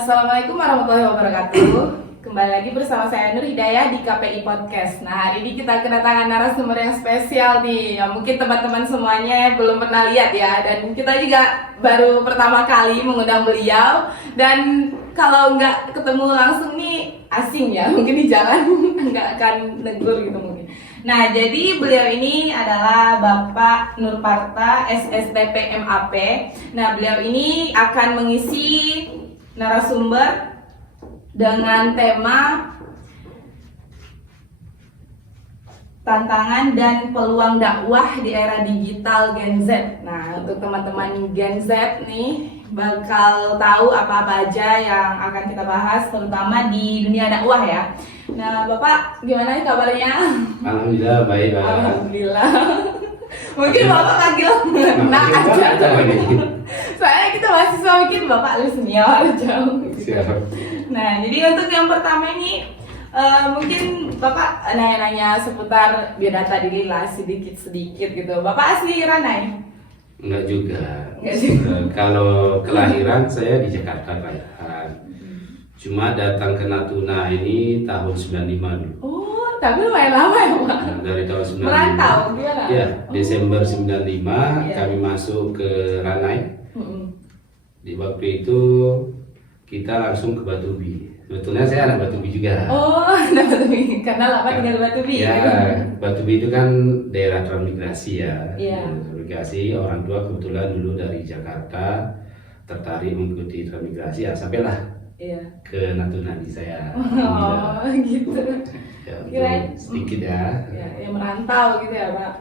Assalamualaikum warahmatullahi wabarakatuh. Kembali lagi bersama saya Nur Hidayah di KPI Podcast. Nah, hari ini kita kedatangan narasumber yang spesial nih. Ya, mungkin teman-teman semuanya belum pernah lihat ya. Dan kita juga baru pertama kali mengundang beliau. Dan kalau nggak ketemu langsung nih asing ya. Mungkin di jalan nggak akan negur gitu mungkin. Nah, jadi beliau ini adalah Bapak Nurparta SSTP MAP. Nah, beliau ini akan mengisi narasumber dengan tema tantangan dan peluang dakwah di era digital Gen Z. Nah, untuk teman-teman Gen Z nih bakal tahu apa-apa aja yang akan kita bahas, terutama di dunia dakwah ya. Nah, Bapak gimana nih kabarnya? Alhamdulillah baik. Alhamdulillah. Mungkin Bapak panggil nak aja. Soalnya kita mahasiswa, mungkin Bapak lu senior jauh. Siap. Nah, jadi untuk yang pertama ini mungkin Bapak nanya-nanya seputar biodata diri lah sedikit-sedikit gitu. Bapak asli Ranai? Enggak juga. Enggak juga. Kalau kelahiran saya di Jakarta kelahiran. Cuma datang ke Natuna ini tahun 95 dulu. Oh, tapi lumayan lama ya Pak? Nah, dari tahun 95. Merantau gimana? Ya, Desember 95 Iya. kami masuk ke Ranai. Di waktu itu kita langsung ke Batubi. Sebetulnya saya anak Batubi juga. Oh, ada Batubi. Karena lama tinggal di Batubi. Ya, Batubi itu kan daerah transmigrasi ya. Iya. Transmigrasi, orang tua kebetulan dulu dari Jakarta tertarik mengikuti transmigrasi ya sampailah Iya. ke Natuna di saya. Oh, gitu. Ya, Kirain sedikit ya. Ya, merantau gitu ya Pak.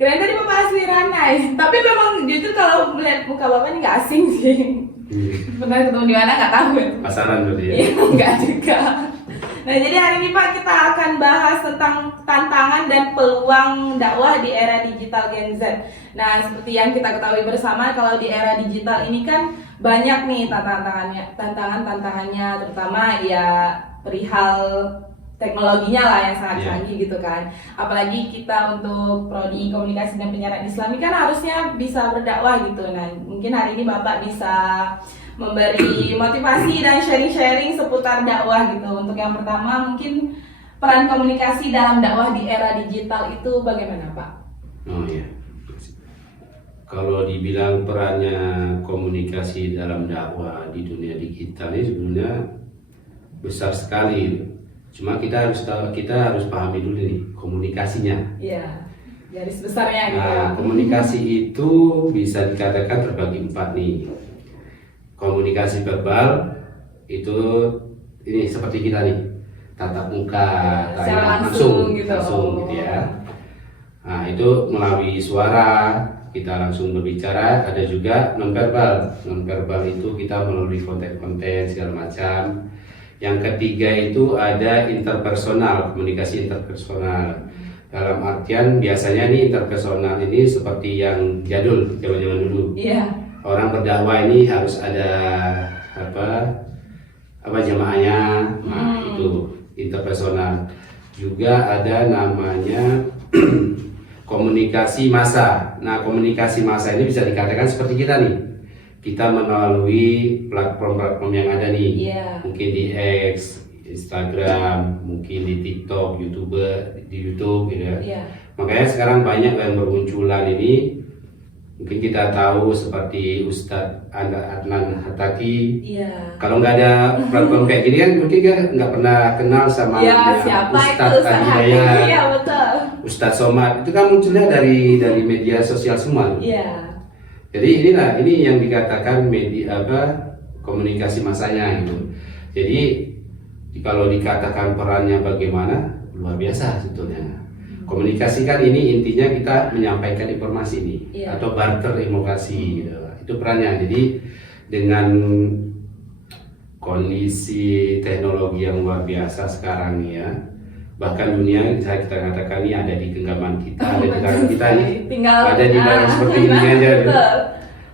Kirain tadi Bapak asli Ranai. Tapi memang jujur kalau melihat muka Bapak ini nggak asing sih. Pernah ketemu di mana nggak tahu ya. Pasaran berarti ya. Iya, nggak juga. Nah, jadi hari ini Pak kita akan bahas tentang tantangan dan peluang dakwah di era digital Gen Z. Nah, seperti yang kita ketahui bersama, kalau di era digital ini kan banyak nih tantangannya, terutama ya perihal teknologinya lah yang sangat canggih gitu kan. Apalagi kita untuk prodi komunikasi dan penyiaran Islami kan harusnya bisa berdakwah gitu. Nah, mungkin hari ini Bapak bisa memberi motivasi dan sharing-sharing seputar dakwah gitu. Untuk yang pertama mungkin peran komunikasi dalam dakwah di era digital itu bagaimana Pak? Oh iya. Kalau dibilang perannya komunikasi dalam dakwah di dunia digital ini sebenarnya besar sekali. Cuma kita harus pahami dulu nih komunikasinya. Iya, garis besarnya gitu. Nah, komunikasi itu bisa dikatakan terbagi 4 nih. Komunikasi verbal itu ini seperti kita nih, tatap muka, secara langsung gitu ya. Nah, itu melalui suara kita langsung berbicara. Ada juga nonverbal. Nonverbal itu kita melalui konten-konten segala macam. Yang ketiga itu ada interpersonal, komunikasi interpersonal. Dalam artian biasanya nih interpersonal ini seperti yang jadul, zaman-zaman dulu. Iya. Orang berdakwah ini harus ada apa jamaahnya. Nah, itu interpersonal. Juga ada namanya komunikasi massa. Nah, komunikasi massa ini bisa dikatakan seperti kita nih. Kita melalui platform-platform yang ada nih, mungkin di X, Instagram, mungkin di TikTok, di YouTube gitu ya. Makanya sekarang banyak yang bermunculan ini. Mungkin kita tahu seperti Ustadz Adnan Hataki. Kalau nggak ada platform kayak gini kan mungkin nggak pernah kenal sama Ustadz Hidayat, Ustadz Somad. Itu kan munculnya dari media sosial semua. Jadi ini yang dikatakan media komunikasi massanya gitu. Jadi kalau dikatakan perannya bagaimana, luar biasa sebetulnya. Komunikasi kan ini intinya kita menyampaikan informasi nih atau barter informasi gitu. Itu perannya. Jadi dengan kondisi teknologi yang luar biasa sekarang nih ya, bahkan dunia kita katakan ini ada di genggaman kita, ada di tangan kita nih, ada di barang seperti ini aja gitu.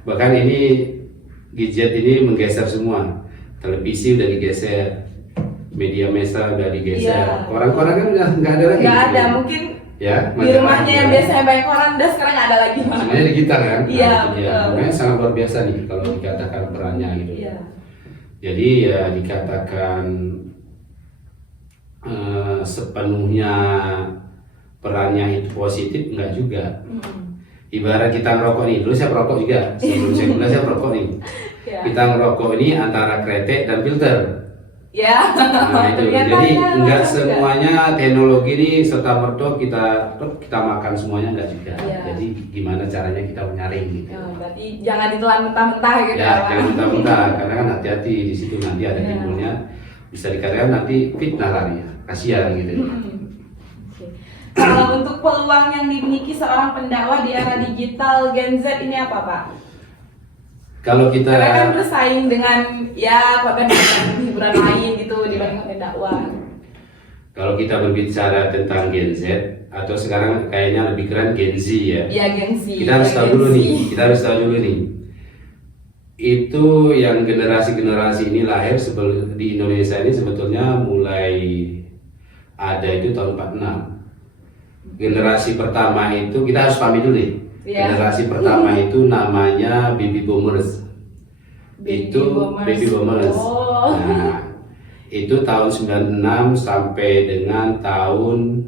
Bahkan ini gadget ini menggeser semua. Televisi udah digeser, media massa udah digeser, koran-koran kan udah nggak ada lagi. Nggak ada, mungkin ya, di rumahnya yang biasanya banyak koran udah sekarang nggak ada lagi. Semuanya digital kan? Iya, betul. Makanya sangat luar biasa nih kalau dikatakan perannya gitu. Jadi ya dikatakan sepenuhnya perannya itu positif enggak juga. Ibarat kita ngerokok nih, dulu saya perokok juga, sebelum saya kuliah saya perokok nih. Kita ngerokok ini antara kretek dan filter. Ya. Nah itu, jadi enggak semuanya teknologi ini serta merta kita makan semuanya enggak juga. Jadi gimana caranya kita menyaring gitu. Berarti jangan ditelan mentah-mentah gitu ya. Jangan mentah-mentah, karena kan hati-hati di situ nanti ada timbulnya, bisa dikatakan nanti fitnah lari, kasihan gitu. Kalau untuk peluang yang dimiliki seorang pendakwah di era digital Gen Z ini apa, Pak? Kalau kita karena kan bersaing dengan ya konten-konten hiburan lain gitu dibanding konten dakwah. Kalau kita berbicara tentang Gen Z atau sekarang kayaknya lebih keren Gen Z ya. Iya, Gen Z. Kita harus tahu dulu nih. Itu yang generasi-generasi ini lahir di Indonesia ini sebetulnya mulai ada itu tahun 46. Generasi pertama itu kita harus pahami dulu nih. Generasi pertama itu namanya baby boomers. Baby boomers. Nah, itu tahun 96 sampai dengan tahun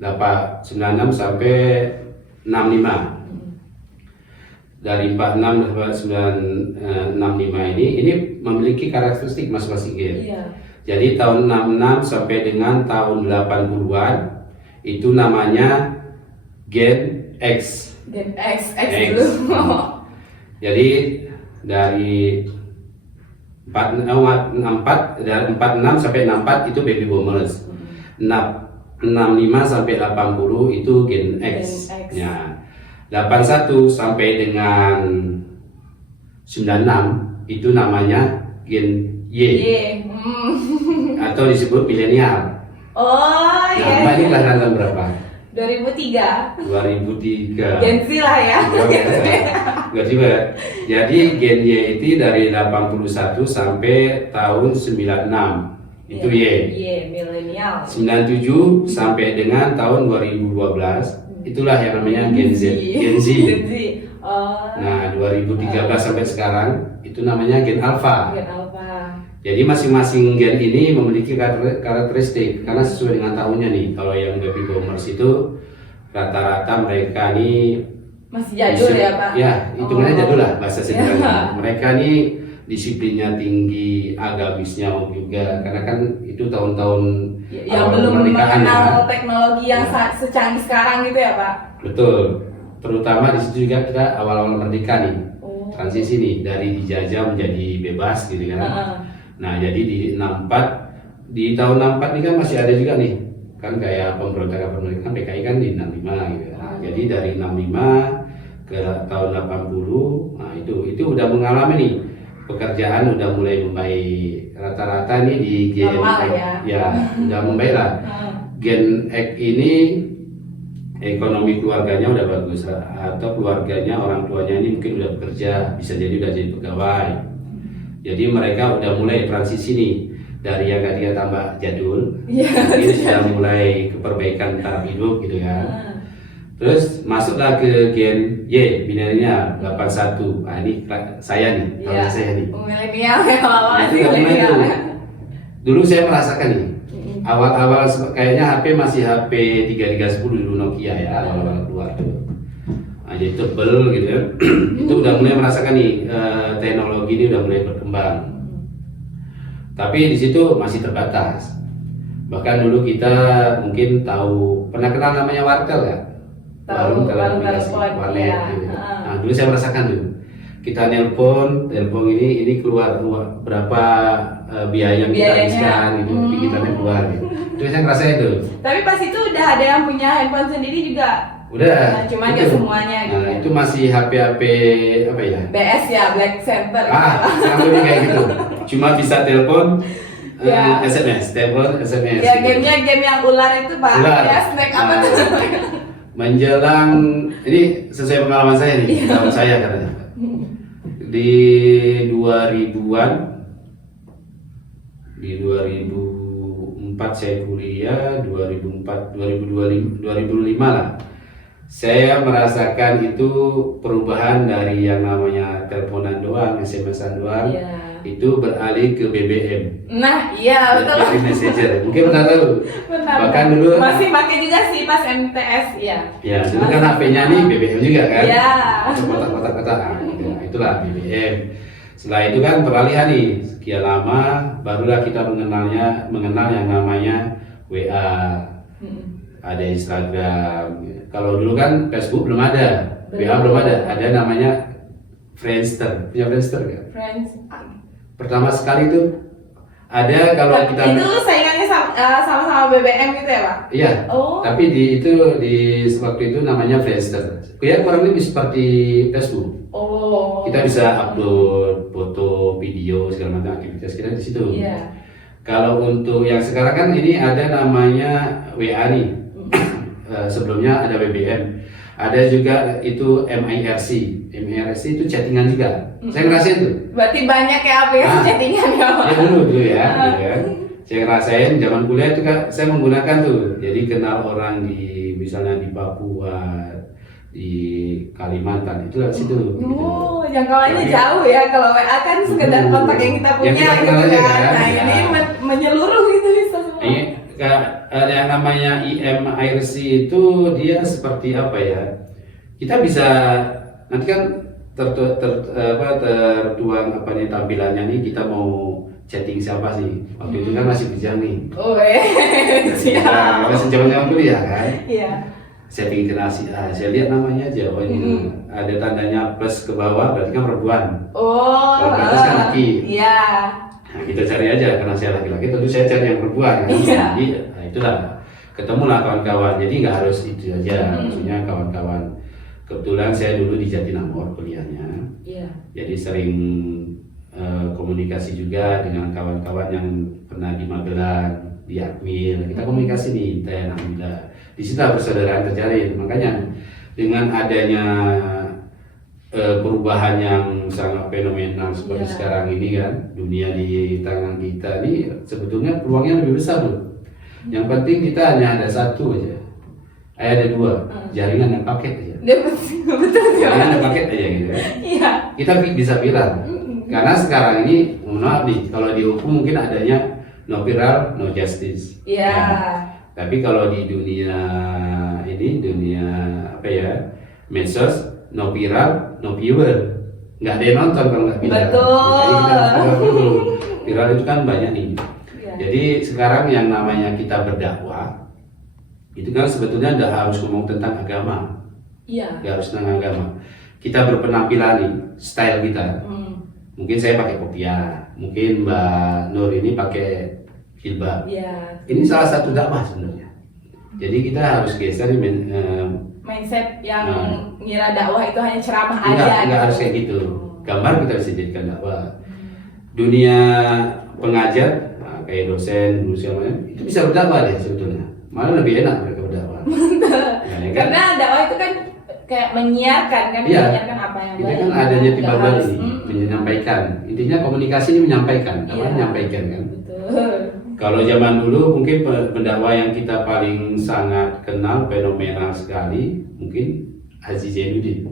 96 sampai 65. Dari 46 sampai 65 ini memiliki karakteristik masing-masing gen. Jadi tahun 66 sampai dengan tahun 80-an itu namanya Gen X. Gen X dulu. Jadi dari 46 sampai 64 itu baby boomers. 65 sampai 80 itu Gen X. Ya. 81 sampai dengan 96 itu namanya Gen Y. Atau disebut milenial. Oh iya. Nah, ini kelahiran tahun berapa? 2003. 2003. Gen Z lah ya. Enggak juga. Jadi Gen Y itu dari 81 sampai tahun 96. Itu Y. Milenial. 97 sampai dengan tahun 2012. Itulah yang namanya Gen Z. Gen Z. Nah, 2013 sampai sekarang itu namanya Gen Alpha. Jadi masing-masing gen ini memiliki karakteristik karena sesuai dengan tahunnya nih. Kalau yang baby boomers itu rata-rata mereka nih masih jadul ya, Pak? Ya, hitungannya jadul lah bahasa sederhana. Mereka nih disiplinnya tinggi, agamisnya juga karena kan itu tahun-tahun yang belum mengenal teknologi yang secanggih sekarang gitu ya, Pak? Betul. Terutama di situ juga kita awal-awal merdeka nih. Transisi nih dari dijajah menjadi bebas gitu kan. Nah, jadi di 64 di tahun 64 ini kan masih ada juga nih. Kan kayak pemberontakan PKI kan di 65 gitu. Nah, jadi dari 65 ke tahun 80, nah itu udah mengalami nih pekerjaan udah mulai membaik. Rata-rata nih di Gen X ya udah membaik lah. Gen X ini ekonomi keluarganya udah bagus atau keluarganya orang tuanya ini mungkin udah bekerja, bisa jadi udah jadi pegawai. Jadi mereka udah mulai transisi nih dari yang tadinya tambah jadul, ini sudah mulai ke perbaikan taraf hidup gitu kan. Terus masuklah ke Gen Y, milenial 81. Nah ini saya nih, tahun saya nih. Milenial ya, milenial. Dulu saya merasakan nih, awal-awal kayaknya HP masih HP 3310 dulu Nokia ya, awal-awal keluar tuh. Nah, jadi tebel gitu ya. Itu udah mulai merasakan nih teknologi ini udah mulai berkembang. Tapi di situ masih terbatas. Bahkan dulu kita mungkin tahu, pernah kenal namanya wartel ya? Tahu, telekomunikasi warnet gitu. Nah, dulu saya merasakan tuh. Kita telepon ini keluar berapa biaya yang kita habiskan gitu, pikirannya keluar gitu. Itu saya ngerasain tuh. Tapi pas itu udah ada yang punya handphone sendiri juga. Udah. Nah, cuma nggak semuanya gitu. Nah, itu masih HP apa ya? BS ya, Black Center. Sampai kayak gitu. Cuma bisa telepon, SMS, telepon, SMS. Ya, gitu. game yang ular itu, Pak. Ular. Ya, snack apa tuh? Menjelang ini sesuai pengalaman saya nih, tahun saya katanya. Di 2000-an, di 2004 saya kuliah, 2005 lah. Saya merasakan itu perubahan dari yang namanya teleponan doang, SMS-an doang, Iya. itu beralih ke BBM. Nah, iya betul. BBM Messenger. Mungkin pernah tahu. Benar. Bahkan dulu masih pakai juga sih pas MTS, ya. ya, dulu kan HP-nya nih BBM juga kan. Iya. Kotak-kotak. Nah, itulah BBM. Setelah itu kan peralihan nih, sekian lama barulah kita mengenal yang namanya WA. Ada Instagram. Kalau dulu kan Facebook belum ada, WA belum ada. Ada namanya Friendster. Punya Friendster nggak? Friends. Pertama sekali itu ada kalau kita itu saingannya sama-sama BBM gitu ya, Pak? iya. Oh. Tapi di waktu itu namanya Friendster. Ya kurang lebih seperti Facebook. Oh. Kita bisa upload foto, video, segala macam aktivitas kita di situ. Iya. Kalau untuk yang sekarang kan ini ada namanya WA nih. Sebelumnya ada BBM. Ada juga itu MIRC. MIRC itu chattingan juga. Saya ngerasain tuh. Berarti banyak ya aplikasi chattingan ya, Pak? Ya dulu ya, gitu kan. Saya ngerasain zaman kuliah itu kan saya menggunakan tuh. Jadi kenal orang di misalnya di Papua, di Kalimantan itu lewat situ. Oh, jangkauannya jauh ya. Kalau WA kan sekedar kontak yang kita punya Yang kita gitu kenal aja kan. kan, Nah, ya. ini menyeluruh gitu bisa semua. Ini yang namanya IMIRC itu dia seperti apa ya? Kita bisa nanti kan tertuang apa nih tampilannya nih kita mau chatting siapa sih? Waktu itu kan masih bujang nih. Oh, siap. Nah, masih zaman kuliah kan? Iya. Setting kenal si A, saya lihat namanya aja, oh ini ada tandanya plus ke bawah berarti kan perempuan. Oh. Kalau ke atas kan laki. Iya. Nah, kita cari aja karena saya laki-laki, tentu saya cari yang perempuan. Kan? Iya. Jadi nah, itulah ketemulah kawan-kawan. Jadi nggak harus itu aja, maksudnya kawan-kawan. Kebetulan saya dulu di Jatinangor kuliahnya, Iya. jadi sering komunikasi juga dengan kawan-kawan yang pernah di Magelang, di Akmil. Kita komunikasi nih, Ten, alhamdulillah. Di situ persaudaraan terjalin. Makanya dengan adanya perubahan yang sangat fenomenal seperti sekarang ini kan, dunia di tangan kita ini sebetulnya peluangnya lebih besar loh. Yang penting kita hanya ada satu aja, ada dua, jaringan dan paket aja. Betul. Jaringan dan paket aja gitu kan. Iya. Kita bisa viral. Karena sekarang ini, mohon maaf nih, kalau dihukum mungkin adanya no viral, no justice. Iya. Ya. Tapi kalau di dunia apa ya, medsos, no viral, no viewer. Nggak ada yang nonton kalau nggak viral. Betul. Jadi kita harus viral dulu. Viral itu kan banyak nih. Iya. Jadi sekarang yang namanya kita berdakwah, itu kan sebetulnya nggak harus ngomong tentang agama. Iya. Nggak harus tentang agama. Kita berpenampilan nih, style kita. Mungkin saya pakai kopiah, mungkin Mbak Nur ini pakai jilbab. Iya. Ini salah satu dakwah sebenarnya. Jadi kita harus geser mindset yang ngira dakwah itu hanya ceramah aja. enggak gitu. harus kayak gitu. Gambar kita bisa jadikan dakwah. Dunia pengajar, kayak dosen, guru segala macam, itu bisa berdakwah deh sebetulnya. Malah lebih enak mereka berdakwah. Ya, kan? Karena dakwah itu kan kayak menyiarkan kan, Iya. menyiarkan apa yang Kita baik. kan adanya tiba Nggak balik harus, menyampaikan. Intinya komunikasi ini menyampaikan, apa Iya. menyampaikan kan. Betul. Kalau zaman dulu mungkin pendakwah yang kita paling sangat kenal fenomenal sekali mungkin Haji Zainuddin.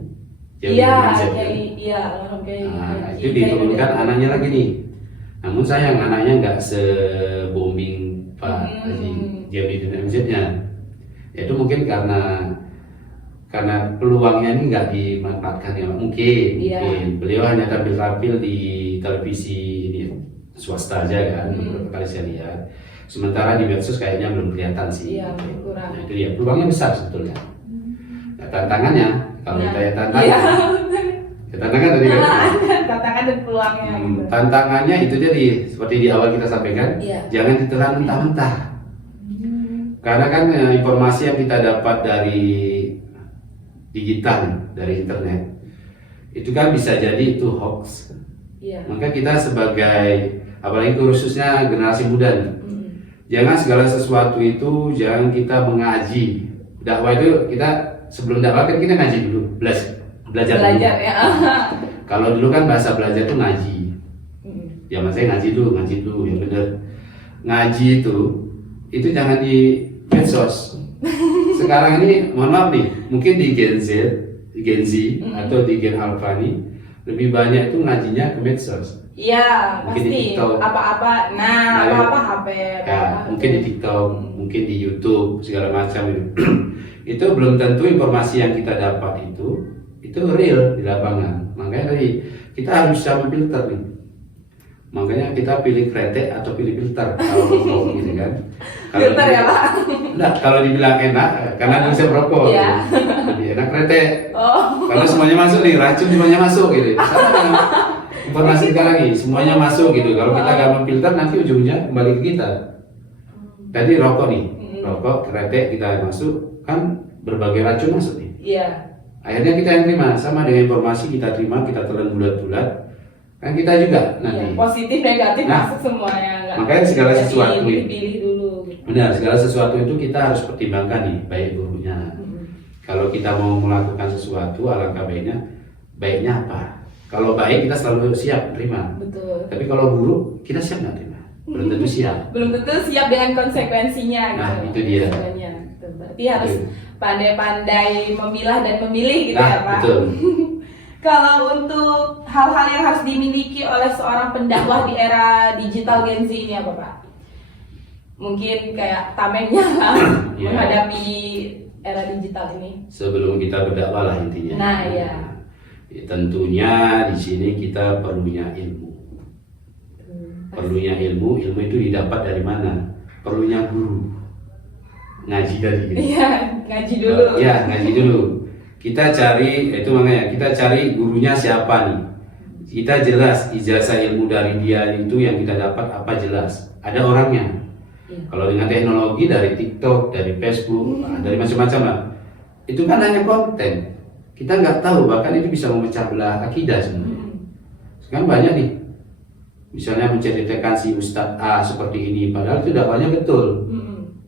Iya, Zainuddin. iya, Alhamdulillah. Nah, itu diturunkan anaknya lagi nih. Namun sayang anaknya nggak se-booming Pak Haji Zainuddin MZ-nya. Itu mungkin karena peluangnya ini nggak dimanfaatkan ya mungkin. Beliau hanya tampil-tampil di televisi ini swasta aja kan, beberapa kali saya lihat. Sementara di medsos kayaknya belum kelihatan sih. Iya, kurang. Nah, itu dia peluangnya besar sebetulnya. Nah, tantangannya kalau kita ya tantangan, Iya. ya, tantangan tadi kan. Tantangan dan peluangnya. Gitu. Tantangannya itu jadi seperti di awal kita sampaikan, jangan ditelan mentah-mentah. Karena kan informasi yang kita dapat dari digital, dari internet, itu kan bisa jadi itu hoax. Iya. Maka kita sebagai, apalagi khususnya generasi muda nih, jangan segala sesuatu itu jangan kita mengaji. Dakwah itu kita sebelum dakwah kan kita ngaji dulu, belajar dulu. Ya. Kalau dulu kan bahasa belajar itu ngaji. Zaman saya ngaji dulu yang benar. Ngaji itu jangan di medsos. Sekarang ini mohon maaf nih, mungkin di Gen Z atau di Gen Alpha nih lebih banyak itu ngajinya ke medsos. Iya, Mungkin di pasti. TikTok. Apa-apa, apa-apa HP. Ya, apa-apa mungkin di TikTok, mungkin di YouTube segala macam itu. Itu belum tentu informasi yang kita dapat itu real di lapangan. Makanya tadi kita harus bisa memfilter nih. Makanya kita pilih kretek atau pilih filter kalau ngomong gitu kan. Filter ya Pak? Enggak, kalau dibilang enak karena bisa merokok. Iya. Lebih enak kretek. Oh. Karena semuanya masuk nih, racun semuanya masuk gitu. Sama dengan informasi sekarang nih, semuanya masuk gitu. Kalau kita nggak memfilter nanti ujungnya kembali ke kita. Tadi rokok nih, rokok, kretek kita masuk kan berbagai racun masuk nih. Iya. Akhirnya kita yang terima, sama dengan informasi kita terima, kita telan bulat-bulat, kan kita juga nanti. Iya, positif negatif Nah, masuk semuanya. Nggak makanya segala jadi sesuatu pilih dulu. Gitu. Benar, segala sesuatu itu kita harus pertimbangkan nih, baik buruknya. Kalau kita mau melakukan sesuatu, alangkah baiknya apa? Kalau baik kita selalu siap terima. Betul. Tapi kalau buruk kita siap nggak terima? Belum tentu siap. Belum tentu siap dengan konsekuensinya. Nah, gitu. itu dia. Sebenarnya. Gitu. Berarti harus Betul. pandai-pandai memilah dan memilih gitu Nah, ya Pak. betul. Kalau untuk hal-hal yang harus dimiliki oleh seorang pendakwah di era digital Gen Z ini apa Pak? Mungkin kayak tamengnya lah Iya. menghadapi era digital ini. Sebelum kita berdakwah lah intinya. Nah, iya. Ya, tentunya di sini kita perlunya ilmu. Perlunya ilmu itu didapat dari mana? Perlunya guru. Ngaji dari ini. Iya, ngaji dulu. Ya, ngaji dulu. Kita cari, itu makanya kita cari gurunya siapa nih. Kita jelas ijazah ilmu dari dia itu yang kita dapat apa jelas. Ada orangnya. Iya. Kalau dengan teknologi dari TikTok, dari Facebook, dari macam-macam lah. Itu kan hanya konten. Kita nggak tahu, bahkan itu bisa memecah belah akidah sebenarnya. Sekarang banyak nih. Misalnya menceritakan si Ustadz A seperti ini, padahal itu dakwahnya betul.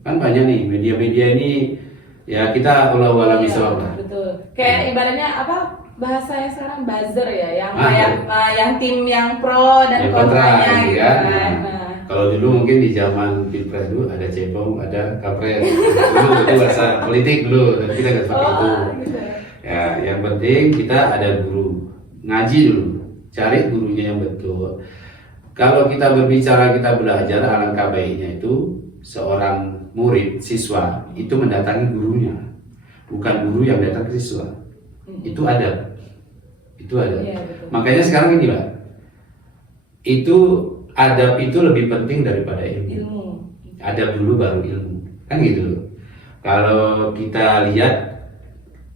Kan banyak nih media-media ini, ya kita Allah Iya, bisa betul. Kayak ibaratnya apa bahasanya sekarang buzzer ya, yang Ah, kayak yang tim yang pro dan yang kontra kontranya gitu gitu kan. kan. Nah, kalau dulu mungkin di zaman pilpres dulu ada cebong, ada kapret. Dulu itu bahasa politik dulu, tapi kita nggak pakai itu. Gitu. Ya, yang penting kita ada guru, ngaji dulu, cari gurunya yang betul. Kalau kita berbicara, kita belajar, alangkah baiknya itu seorang murid, siswa itu mendatangi gurunya, bukan guru yang datang ke siswa. Itu ada. Iya, betul. Makanya sekarang ini Pak, itu adab itu lebih penting daripada ilmu. Adab dulu baru ilmu, kan gitu loh. Kalau kita lihat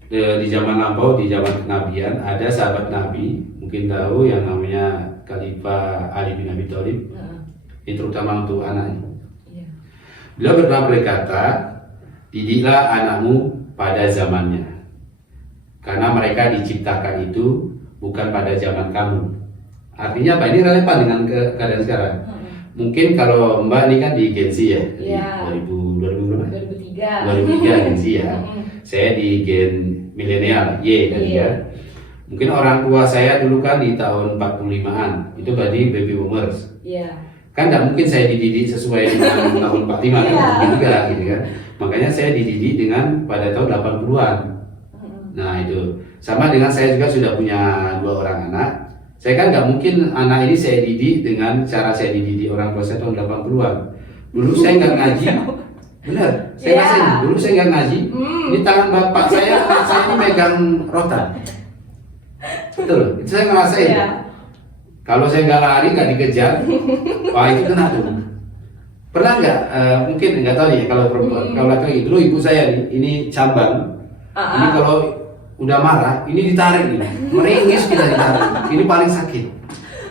di zaman lampau, di zaman kenabian, ada sahabat Nabi, mungkin tahu yang namanya Khalifah Ali bin Abi Thalib, ini terutama untuk anaknya. Iya. Beliau pernah berkata, didiklah anakmu pada zamannya, karena mereka diciptakan itu bukan pada zaman kamu. Artinya apa? Ini relevan dengan keadaan sekarang. Mungkin kalau Mbak ini kan di Gen Z ya, Iya. 2003 2003. Gen Z ya. Saya di Gen milenial Y kan ya. Mungkin orang tua saya dulu kan di tahun 45-an, itu berarti baby boomers. Iya. Kan nggak mungkin saya dididik sesuai dengan tahun 45 kan, Iya. mungkin juga gitu kan. Makanya saya dididik dengan pada tahun 80-an. Nah itu sama dengan saya juga sudah punya 2 orang anak. Saya kan nggak mungkin anak ini saya didik dengan cara saya dididik orang tua saya tahun 80-an. Dulu saya nggak ngaji, benar. Saya Iya. ngerasain, dulu saya nggak ngaji. Di tangan bapak saya ini megang rotan. Betul, itu saya ngerasain. Iya. Kalau saya nggak lari, nggak dikejar, wah itu kena tuh. Pernah nggak? Mungkin nggak tahu ya kalau perempuan. Kalau laki dulu ibu saya nih, ini cabang. Ini kalau udah marah, ini ditarik nih, meringis kita ditarik. Ini paling sakit.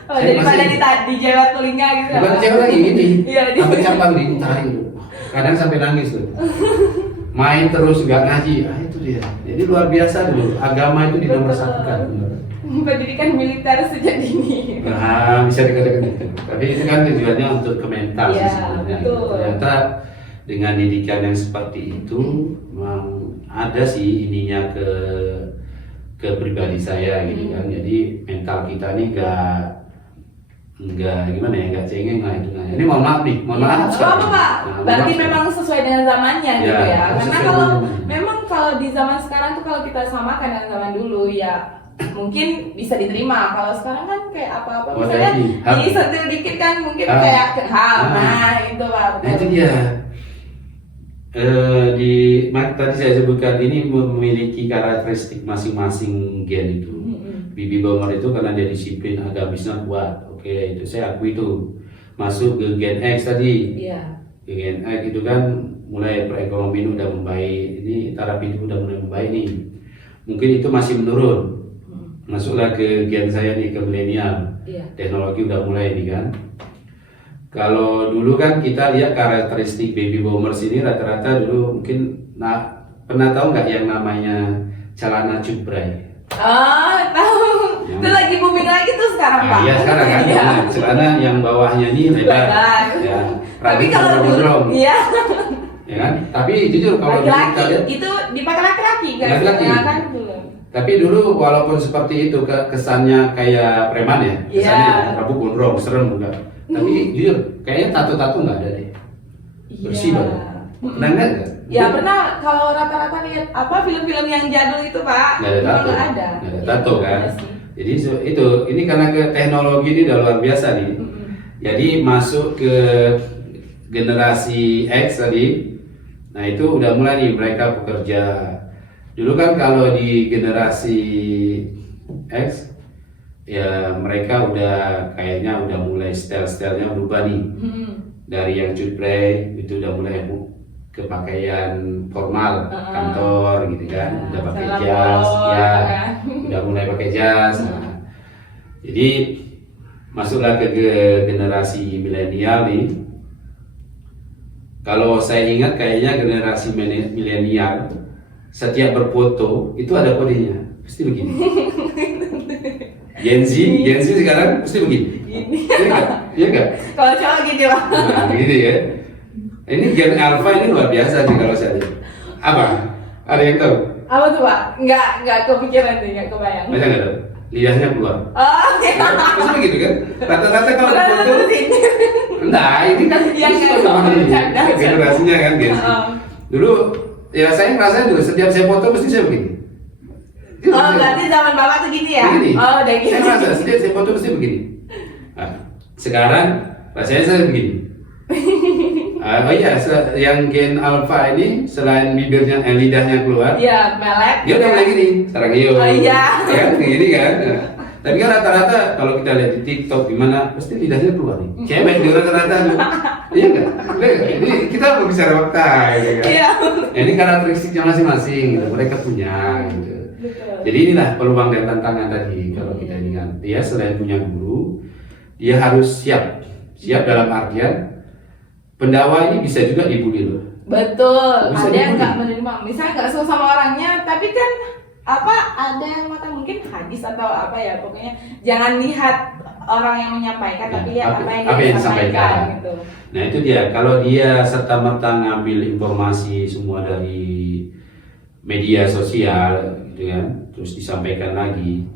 Oh, Saya daripada masih- di jawab telinga gitu. Bukan cewek lagi ini, Iya, di- sampai cabang ditarik tuh. Kadang sampai nangis tuh. Main terus nggak ngaji, itu dia. Jadi luar biasa dulu. Agama itu dinomorsatukan. Pendidikan militer sejak dini. Nah, bisa dikatakan gitu. Tapi itu kan tujuannya untuk ke mental sih Iya, sebenarnya. betul. Ternyata dengan didikan yang seperti itu, memang ada sih ininya ke pribadi saya gitu kan. Jadi mental kita nih nggak gimana ya, nggak cengeng lah itu. Ini mohon maaf nih, mohon maaf. Nggak apa-apa, Pak. Nah, mohon Berarti maaf. memang sesuai dengan zamannya Ya, gitu ya. harus Karena sesuai kalau dengan zamannya. memang kalau di zaman sekarang tuh kalau kita samakan dengan zaman dulu ya mungkin bisa diterima. Kalau sekarang kan kayak apa-apa Oh, misalnya tadi, disentil dikit kan mungkin kayak nah itu Pak. Nah itu dia. Tadi saya sebutkan ini memiliki karakteristik masing-masing gen itu. Baby boomer itu karena dia disiplin, agamisnya kuat. Oke, itu saya akui itu. Masuk ke gen X tadi. Iya. Gen X itu kan mulai perekonomian udah membaik. Ini taraf hidup udah mulai membaik nih. Mungkin itu masih menurun. Masuklah ke gen saya nih, ke milenial. Iya. Teknologi udah mulai nih kan. Kalau dulu kan kita lihat karakteristik baby boomers ini rata-rata dulu mungkin pernah tahu nggak yang namanya celana cutbray? Oh, tahu. Yang- Itu lagi booming lagi tuh sekarang, Pak. Iya sekarang kan, Iya. nah, celana yang bawahnya ini lebar, Lebar. ya. Tapi Rambut kalau dulu, gondrong, iya. ya kan? Tapi jujur kalau dulu kita Laki-laki lihat, itu dipakai laki-laki guys. Laki-laki. Sekarang kan dulu. tapi dulu walaupun seperti itu kesannya kayak preman ya, kesannya Iya. rambut gondrong, serem enggak. Tapi jujur, kayaknya tato-tato nggak ada deh. Bersih Iya. banget. Pernah nggak? Ya pernah, kalau rata-rata lihat apa film-film yang jadul itu Pak, Nggak ada tato. nggak ada. Nggak ada tato kan? Iya sih. Jadi ini karena ke teknologi ini udah luar biasa nih. Jadi masuk ke generasi X tadi, nah itu udah mulai nih mereka bekerja. Dulu kan kalau di generasi X, ya mereka udah kayaknya udah mulai style-stylenya berubah nih. Dari yang cutbray itu udah mulai ke pakaian formal kantor gitu kan, udah pakai Salam jas, polo, ya kan? udah mulai pakai jas. Nah, jadi masuklah ke generasi milenial nih. Kalau saya ingat kayaknya generasi milenial setiap berfoto itu ada kodenya, pasti begini. Gen Z sekarang pasti begini. Gini. Iya nggak? Iya nggak? Kalau cowok gini Pak. Nah, begini ya. Ini gen alpha ini luar biasa nih kalau saya lihat. Apa? Ada yang tahu? Apa tuh Pak? Nggak kepikiran tuh, nggak kebayang. Masa nggak tahu? Lidahnya keluar. Oh, iya. Pasti begitu kan? Rata-rata kalau Udah foto, terusin. nah ini kan Yang ini nggak sama tahu, nih. bercanda. Generasinya kan Gen Z. Dulu ya saya ngerasain dulu setiap saya foto mesti saya begini. Oh, berarti zaman Bapak tuh gini ya? Begini. Oh, udah gini. Saya merasa setiap saya foto mesti begini. Nah, sekarang rasanya saya begini. Oh iya, yang gen alpha ini selain bibirnya, lidahnya keluar, Iya, melek. dia udah mulai gini. Sekarang iyo. Oh, iya. Kan gini kan. Nah, tapi kan rata-rata kalau kita lihat di TikTok gimana, pasti lidahnya keluar nih. Cewek di rata-rata. Iya enggak? Ini kita belum bicara fakta gitu kan. Iya. Nah, ini karakteristiknya masing-masing gitu. Mereka punya gitu. Betul. Jadi inilah peluang dan tantangan tadi kalau kita ingat. Dia selain punya guru, dia harus siap. Siap dalam artian pendakwah ini bisa juga dibully loh. Betul. Bisa Ada yang dibully. nggak menerima. Misalnya nggak suka sama orangnya, tapi kan ada yang mata mungkin hadis atau apa ya, pokoknya jangan lihat orang yang menyampaikan, tapi lihat apa yang dia sampaikan gitu. Nah itu dia. Kalau dia serta merta ngambil informasi semua dari media sosial, gitu kan, terus disampaikan lagi.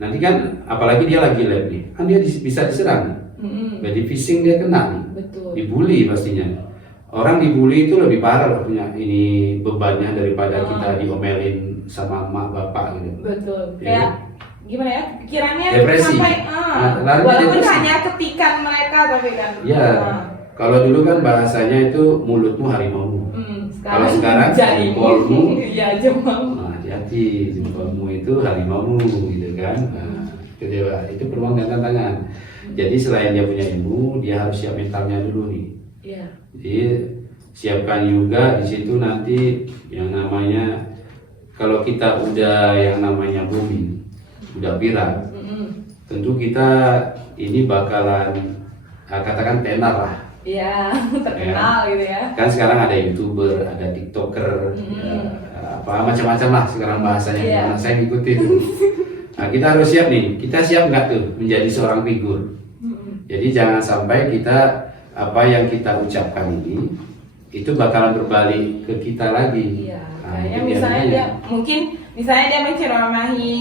Nanti kan, apalagi dia lagi live nih, kan dia bisa diserang. Berarti phishing dia kena nih. Betul. Dibully pastinya. Orang dibully itu lebih parah loh punya ini bebannya daripada kita diomelin sama emak bapak gitu. Betul. Ya. Kayak gimana ya? Pikirannya Depresi. sampai larinya walaupun depresi. hanya ketikan mereka tapi kan. Ya, kalau dulu kan bahasanya itu mulutmu harimaumu. Kalau sekarang jempolmu. Iya, jempol. Nah, hati-hati, jempolmu itu harimaumu gitu kan. Nah, itu dia, itu peluang dan tantangan. Jadi selain dia punya ilmu, dia harus siap mentalnya dulu nih. Iya. Jadi siapkan juga di situ nanti yang namanya kalau kita udah yang namanya booming, udah viral, tentu kita ini bakalan katakan tenar lah. Iya, terkenal gitu ya. Kan sekarang ada YouTuber, ada TikToker, ya, apa macam-macam lah sekarang bahasanya. Iya. Gimana saya ngikutin. Nah kita harus siap nih. Kita siap nggak tuh menjadi seorang figur? Jadi jangan sampai kita apa yang kita ucapkan ini itu bakalan berbalik ke kita lagi. Iya. Nah, Kayaknya itu misalnya makanya. dia mungkin misalnya dia menceramahi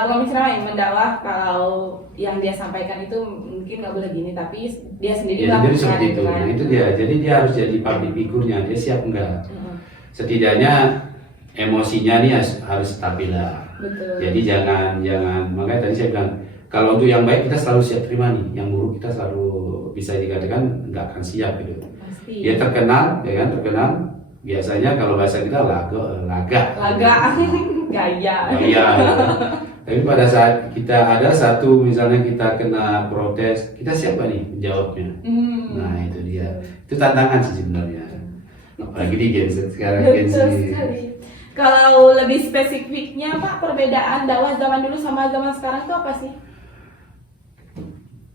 bukan menceramahi, mendakwah kalau yang dia sampaikan itu mungkin nggak boleh gini, tapi dia sendiri Ya, jadi melakukan seperti itu. gitu kan. Nah, itu dia. Jadi dia harus jadi public figurnya. Dia siap enggak? Setidaknya emosinya nih harus stabil lah. Betul. Jadi jangan makanya tadi saya bilang kalau untuk yang baik kita selalu siap terima nih, yang buruk kita selalu bisa dikatakan nggak akan siap gitu. Pasti. Dia terkenal, ya kan, terkenal. Biasanya kalau bahasa kita laga. Gaya. Iya. Tapi pada saat kita ada satu misalnya kita kena protes, kita siapa nih menjawabnya? Nah itu dia, itu tantangan sih sebenarnya. Apalagi di Gen Z sekarang. Gen Z. Betul sekali. Kalau lebih spesifiknya Pak, perbedaan dakwah zaman dulu sama zaman sekarang itu apa sih?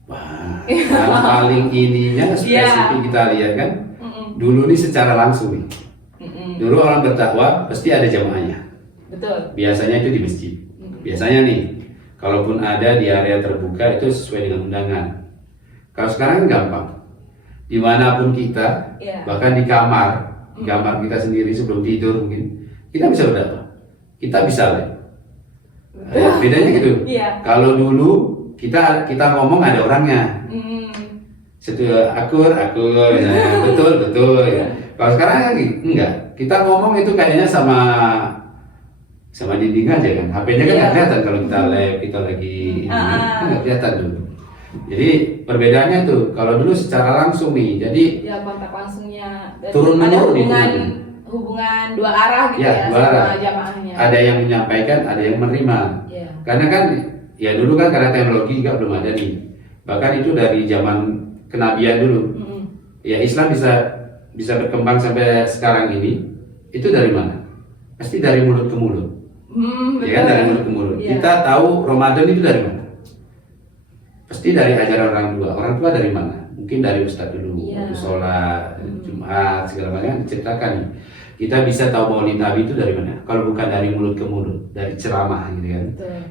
Wah, yang paling ininya spesifik kita lihat kan, dulu nih secara langsung nih. Dulu orang berdakwah pasti ada jamaahnya. Betul. Biasanya itu di masjid. Biasanya nih, kalaupun ada di area terbuka itu sesuai dengan undangan. Kalau sekarang kan gampang, dimanapun kita, bahkan di kamar kita sendiri sebelum tidur mungkin, kita bisa berdakwah, kita bisa live. Bedanya gitu. Kalau dulu kita ngomong ada orangnya. Akur, betul. Ya. Kalau sekarang lagi enggak, kita ngomong itu kayaknya sama dinding aja kan. HP-nya kan nggak kelihatan kalau kita live, kita lagi nggak kelihatan dulu. Jadi perbedaannya tuh kalau dulu secara langsung nih, jadi kontak langsungnya turun menurun hubungan dua arah gitu dua arah. sama jamaahnya. Ada yang menyampaikan, ada yang menerima. Karena kan ya dulu kan karena teknologi juga belum ada nih. Bahkan itu dari zaman kenabian dulu. Ya Islam bisa berkembang sampai sekarang ini. Itu dari mana? Pasti dari mulut ke mulut. Ya kan dari mulut ke mulut. Kita tahu Ramadan itu dari mana? Pasti dari ajaran orang tua. Orang tua dari mana? Mungkin dari ustadz dulu, sholat, Jumat, segala macam diceritakan nih. Kita bisa tahu Maulid Nabi itu dari mana? Kalau bukan dari mulut ke mulut, dari ceramah gitu kan.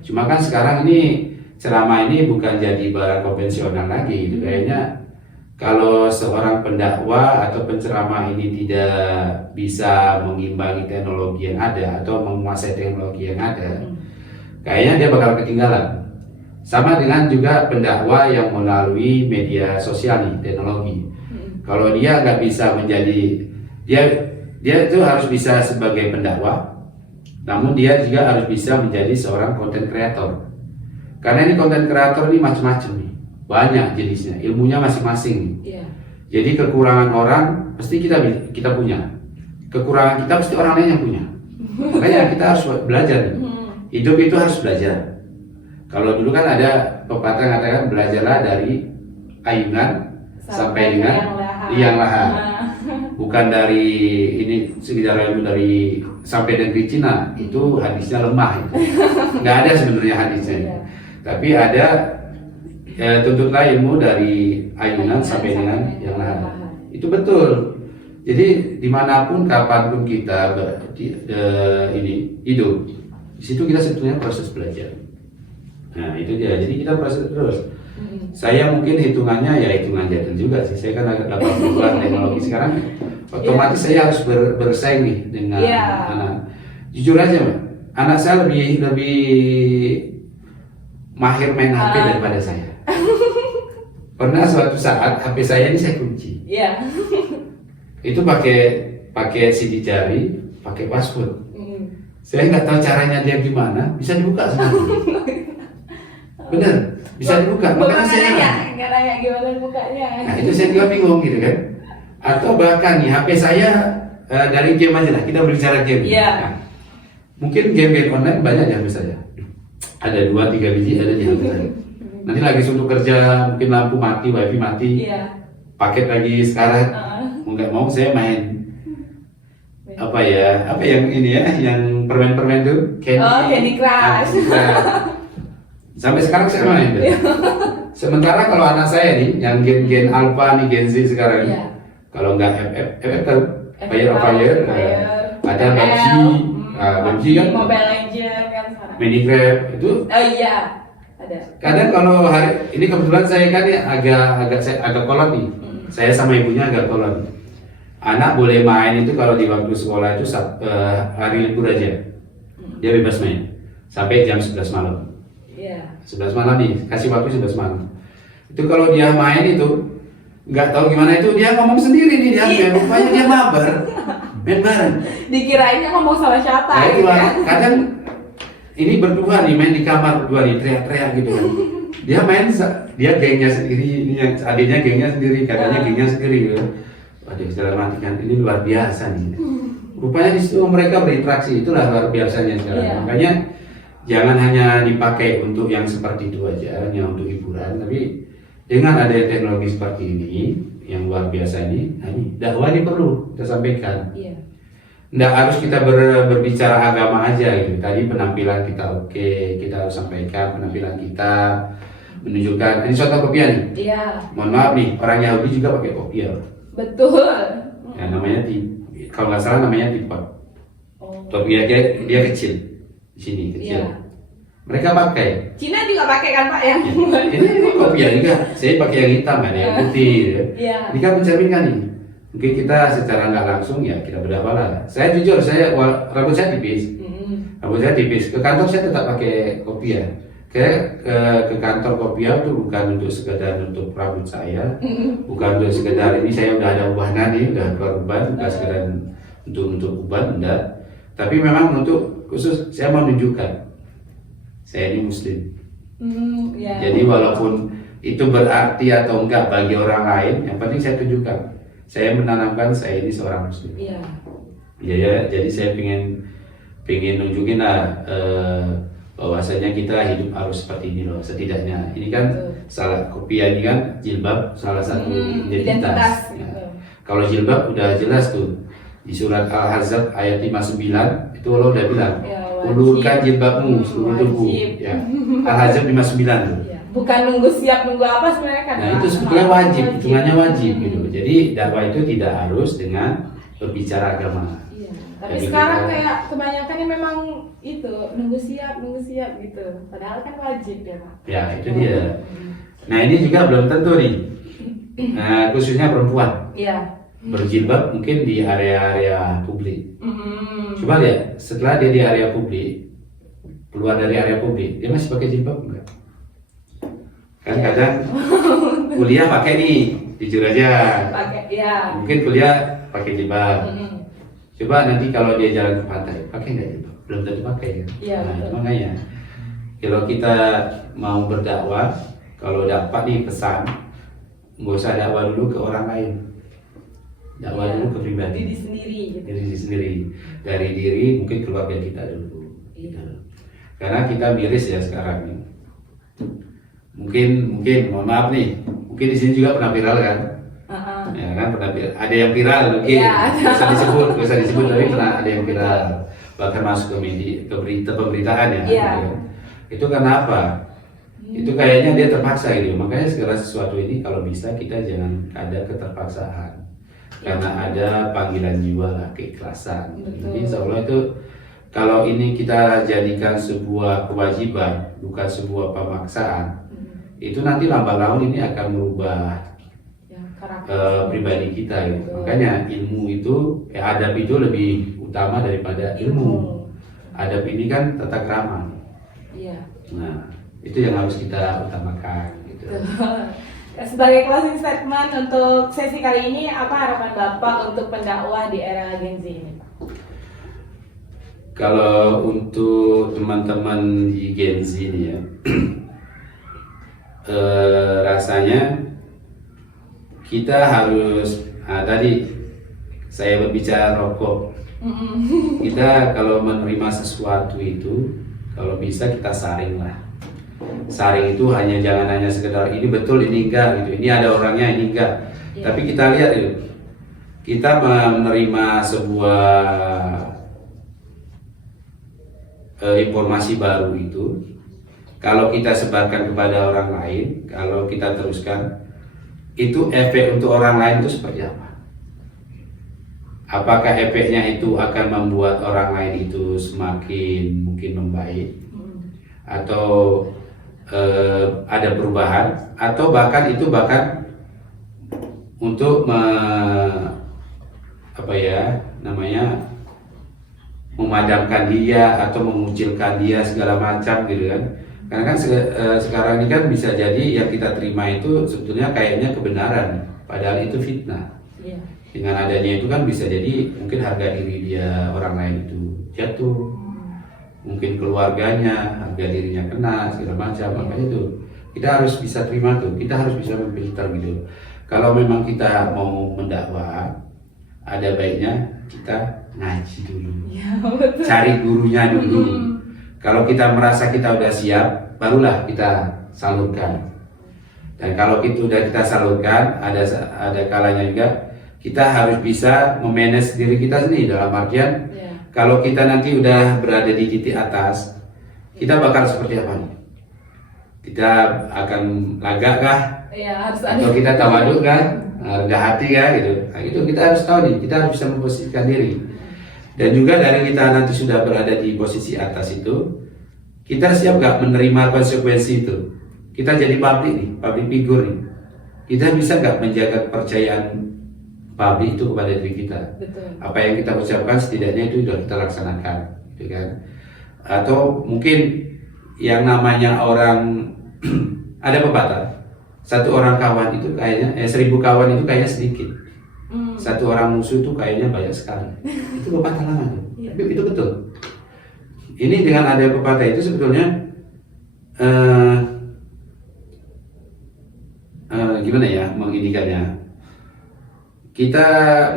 Cuma kan sekarang ini ceramah ini bukan jadi barang konvensional lagi gitu. Kayaknya kalau seorang pendakwah atau penceramah ini tidak bisa mengimbangi teknologi yang ada atau menguasai teknologi yang ada, kayaknya dia bakal ketinggalan. Sama dengan juga pendakwah yang melalui media sosial nih, teknologi. Kalau dia nggak bisa menjadi dia itu harus bisa sebagai pendakwah, namun dia juga harus bisa menjadi seorang content creator. Karena ini content creator ini macam-macam nih, banyak jenisnya, ilmunya masing-masing. Jadi kekurangan orang pasti kita punya, kekurangan kita pasti orang lain yang punya. Makanya kita harus belajar nih. Hidup itu harus belajar. Kalau dulu kan ada pepatah mengatakan belajarlah dari ayunan sampai dengan liang lahat. Bukan dari ini sekedar ilmu dari sampai negeri Cina, itu hadisnya lemah itu. Nggak ada sebenarnya hadisnya. Tapi ada tuntutlah ilmu dari ayunan sampai dengan yang lahat. Itu betul. Jadi dimanapun kapanpun kita ini hidup, di situ kita sebetulnya proses belajar. Nah itu dia. Jadi kita proses terus. Saya mungkin hitungannya ya hitungan jatuh juga sih. Saya kan agak 80-an teknologi sekarang. Otomatis saya harus bersaing nih dengan anak. Jujur aja, Mbak, anak saya lebih mahir main HP daripada saya. Pernah suatu saat HP saya ini saya kunci. Itu pakai sidik jari, pakai password. Saya nggak tahu caranya dia gimana, bisa dibuka semuanya. Bener, bisa dibuka. Makanya saya nggak nanya gimana bukanya. Nah itu saya juga bingung gitu kan. Atau bahkan nih HP saya dari game aja lah, kita berbicara game. Nah, mungkin game online banyak di HP saya. Ada 2-3 biji ada di HP saya. Nanti lagi untuk kerja, mungkin lampu mati, wifi mati, paket lagi sekarat, nggak mau saya main apa yang ini ya, yang permen-permen tuh, Candy Crush. Sampai sekarang saya main. Sementara kalau anak saya nih, yang gen Alpha nih, Gen Z sekarang, kalau nggak FF Fire of Fire, ada PUBG kan, Mobile Legends kan sekarang. Minecraft itu. Ada. Kadang kalau hari ini kebetulan saya kan ya agak kolot nih. Saya sama ibunya agak kolot. Anak boleh main itu kalau di waktu sekolah itu hari libur aja. Dia bebas main sampai jam 11 malam. 11 malam nih, kasih waktu 11 malam. Itu kalau dia main itu nggak tahu gimana itu dia ngomong sendiri nih dia, rupanya dia mabar, main bareng. Dikirainnya ngomong sama siapa? Nah, itu gitu kan? kadang ini berdua nih main di kamar berdua nih teriak-teriak gitu kan. Dia main, dia gengnya sendiri, ini yang adiknya gengnya sendiri, kakaknya gengnya sendiri gitu. Waduh, dalam arti kan ini luar biasa nih. Rupanya di situ mereka berinteraksi, itulah luar biasanya sekarang. Makanya jangan hanya dipakai untuk yang seperti itu aja, hanya untuk hiburan, tapi dengan ada teknologi seperti ini yang luar biasa ini, nah ini dakwah ini perlu kita sampaikan. Nggak harus kita berbicara agama aja gitu. Tadi penampilan kita oke, kita harus sampaikan penampilan kita, menunjukkan. Ini contoh kopiah nih. Mohon maaf nih, orang Yahudi juga pakai kopiah. Betul. Ya namanya kalau nggak salah namanya tipot. Kopiah dia kecil, di sini kecil. Mereka pakai. Cina juga pakai kan Pak yang ini kopiah juga. Saya pakai yang hitam kan, yang putih. Ini kan mencerminkan nih. Mungkin kita secara nggak langsung ya kita berdakwah lah. Saya jujur, rambut saya tipis. Rambut saya tipis. Ke kantor saya tetap pakai kopiah. Ke kantor kopiah itu bukan untuk sekedar untuk rambut saya, bukan untuk sekedar ini saya udah ada ubahan nih, udah keluar uban, bukan sekedar untuk uban, enggak. Tapi memang untuk khusus saya mau menunjukkan saya ini Muslim. Jadi walaupun itu berarti atau enggak bagi orang lain, yang penting saya tunjukkan. Saya menanamkan saya ini seorang Muslim. Ya, jadi saya pengen nunjukin lah bahwasanya kita hidup harus seperti ini loh. Setidaknya ini kan salah kopiah ini kan jilbab salah satu identitas. Kalau jilbab udah jelas tuh di surat Al-Ahzab ayat 59 itu Allah udah bilang ulurkan jilbabmu seluruh tubuh. Ya. Al-Ahzab 59 tuh. Bukan nunggu siap nunggu apa sebenarnya kan. Nah itu sebetulnya wajib, hitungannya wajib gitu. Jadi dakwah itu tidak harus dengan berbicara agama. Tapi sekarang kayak kebanyakan ini memang itu nunggu siap gitu. Padahal kan wajib ya Pak. Ya itu dia. Nah ini juga belum tentu nih. Khususnya perempuan. Berjilbab mungkin di area-area publik. Coba lihat setelah dia di area publik, keluar dari area publik, dia masih pakai jilbab enggak? Kan kadang kuliah pakai nih, jujur aja. Mungkin kuliah pakai jilbab. Coba nanti kalau dia jalan ke pantai, pakai nggak jilbab? Belum tentu pakai kan? Nah, makanya kalau kita mau berdakwah, kalau dapat nih pesan, nggak usah dakwah dulu ke orang lain, dakwah dulu ke pribadi. Diri sendiri. Gitu. Diri sendiri, dari diri mungkin keluarga kita dulu. Karena kita miris ya sekarang nih. Mungkin mohon maaf nih, mungkin di sini juga pernah viral kan? Ya kan pernah ada yang viral mungkin bisa disebut tapi pernah ada yang viral bahkan masuk ke berita pemberitaan ya. Itu karena apa? Itu kayaknya dia terpaksa gitu. Makanya segala sesuatu ini kalau bisa kita jangan ada keterpaksaan karena ada panggilan jiwa lah, keikhlasan. Jadi insya Allah itu kalau ini kita jadikan sebuah kewajiban bukan sebuah pemaksaan, itu nanti lambat laun ini akan merubah pribadi kita gitu. Makanya ilmu itu adab itu lebih utama daripada ilmu. Adab ini kan tata krama. Nah itu yang harus kita utamakan gitu. Sebagai closing statement untuk sesi kali ini, apa harapan Bapak untuk pendakwah di era Gen Z ini? Kalau untuk teman-teman di Gen Z ini ya, rasanya kita harus tadi saya berbicara rokok. Kita kalau menerima sesuatu itu kalau bisa kita saring lah. Saring itu jangan hanya sekedar ini betul ini enggak gitu. Ini ada orangnya ini enggak. Tapi kita lihat itu. Kita menerima sebuah informasi baru itu. Kalau kita sebarkan kepada orang lain, kalau kita teruskan, itu efek untuk orang lain itu seperti apa? Apakah efeknya itu akan membuat orang lain itu semakin mungkin membaik, atau ada perubahan, atau bahkan untuk memadamkan dia atau mengucilkan dia segala macam gitu kan? Karena kan sekarang ini kan bisa jadi yang kita terima itu sebetulnya kayaknya kebenaran, padahal itu fitnah. Dengan adanya itu kan bisa jadi mungkin harga diri dia orang lain itu jatuh, mungkin keluarganya, harga dirinya kena segala macam. Makanya itu kita harus bisa terima tuh, kita harus bisa memfilter gitu. Kalau memang kita mau mendakwah, ada baiknya kita ngaji dulu, Ya, betul. cari gurunya dulu. Kalau kita merasa kita udah siap, barulah kita salurkan. Dan kalau itu udah kita salurkan, ada kalanya juga kita harus bisa memanage diri kita sendiri, dalam artian Ya. kalau kita nanti udah berada di titik atas, kita bakal seperti apa nih? Kita akan lagak kah? Ya, harus ada. Atau kita tawaduk kan? Rendah hati kan gitu. Nah, itu kita harus tahu nih, kita harus bisa memposisikan diri. Dan juga dari kita nanti sudah berada di posisi atas itu, kita siap gak menerima konsekuensi itu? Kita jadi publik nih, public figure nih. Kita bisa gak menjaga kepercayaan publik itu kepada diri kita? Betul. Apa yang kita ucapkan setidaknya itu sudah kita laksanakan, gitu kan? Atau mungkin yang namanya orang ada pepatah, satu orang kawan itu kayaknya 1000 kawan itu kayaknya sedikit, satu orang musuh itu kayaknya banyak sekali. Itu pepatah lama tuh. Itu betul. Ini dengan ada pepatah itu sebetulnya gimana ya mengindikannya? Kita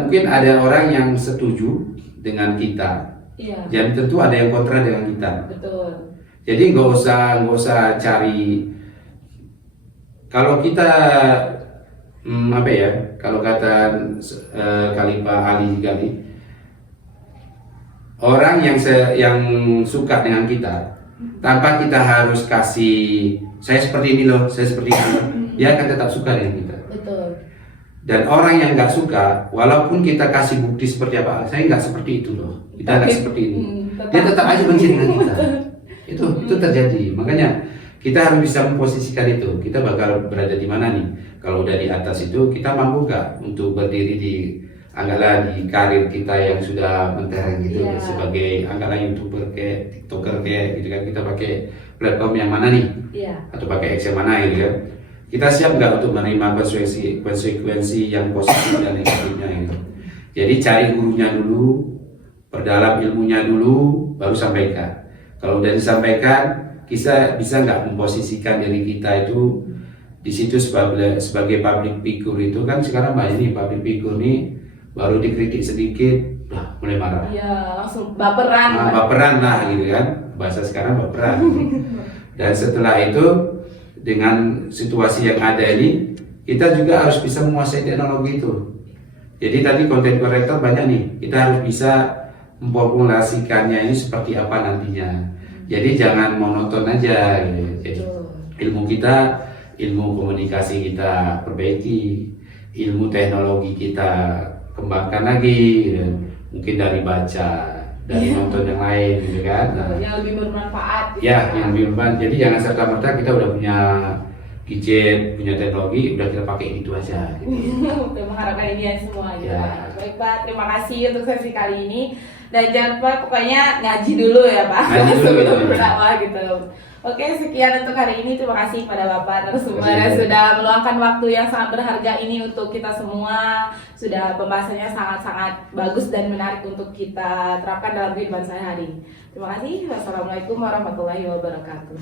mungkin ada orang yang setuju dengan kita, Iya. dan tentu ada yang kontra dengan kita. Betul. Jadi nggak usah cari. Kalau kita apa ya? Kalau kata Khalifah Ali Ghazali, orang yang suka dengan kita, tanpa kita harus kasih saya seperti ini loh, saya seperti itu, dia akan tetap suka dengan kita. Betul. Dan orang yang nggak suka, walaupun kita kasih bukti seperti apa, saya nggak seperti itu loh, kita nggak seperti ini, dia tetap aja benci dengan kita. Itu terjadi. Makanya kita harus bisa memposisikan itu. Kita bakal berada di mana nih? Kalau udah di atas itu, kita mampu nggak untuk berdiri di anggaplah di karir kita yang sudah mentereng gitu, Iya. sebagai anggaplah YouTuber kayak TikToker kayak gitu kan, kita pakai platform yang mana nih? Iya. Atau pakai X yang mana gitu kan? Kita siap nggak untuk menerima konsekuensi yang positif dan negatifnya gitu. Jadi cari gurunya dulu, perdalam ilmunya dulu, baru sampaikan. Kalau udah disampaikan, kita bisa nggak memposisikan diri kita itu di situ sebagai public figure. Itu kan sekarang banyak nih public figure nih, baru dikritik sedikit, mulai marah. Iya, langsung baperan. Baperan lah gitu kan, bahasa sekarang baperan. Dan setelah itu, dengan situasi yang ada ini, kita juga harus bisa menguasai teknologi itu. Jadi tadi content creator banyak nih, kita harus bisa memformulasikannya ini seperti apa nantinya. Jadi jangan monoton aja gitu. Jadi ilmu kita, ilmu komunikasi kita perbaiki, ilmu teknologi kita kembangkan lagi gitu. Mungkin dari baca, dari nonton yang lain gitu kan. Nah, yang lebih bermanfaat. ya, yang lebih bermanfaat. Jadi jangan serta-merta kita udah punya gadget, punya teknologi, udah kita pakai itu aja. Gitu. Untuk mengharapkan ini semua gitu. Ya. Baik Pak, terima kasih untuk sesi kali ini. Dan jangan lupa pokoknya ngaji dulu ya Pak. Ngaji dulu, sebelum betul. berdakwah gitu. Oke, sekian untuk hari ini. Terima kasih pada Bapak narasumber Terima yang kasih. sudah meluangkan waktu yang sangat berharga ini untuk kita semua. Sudah pembahasannya sangat-sangat bagus dan menarik untuk kita terapkan dalam kehidupan sehari-hari. Terima kasih. Wassalamualaikum warahmatullahi wabarakatuh.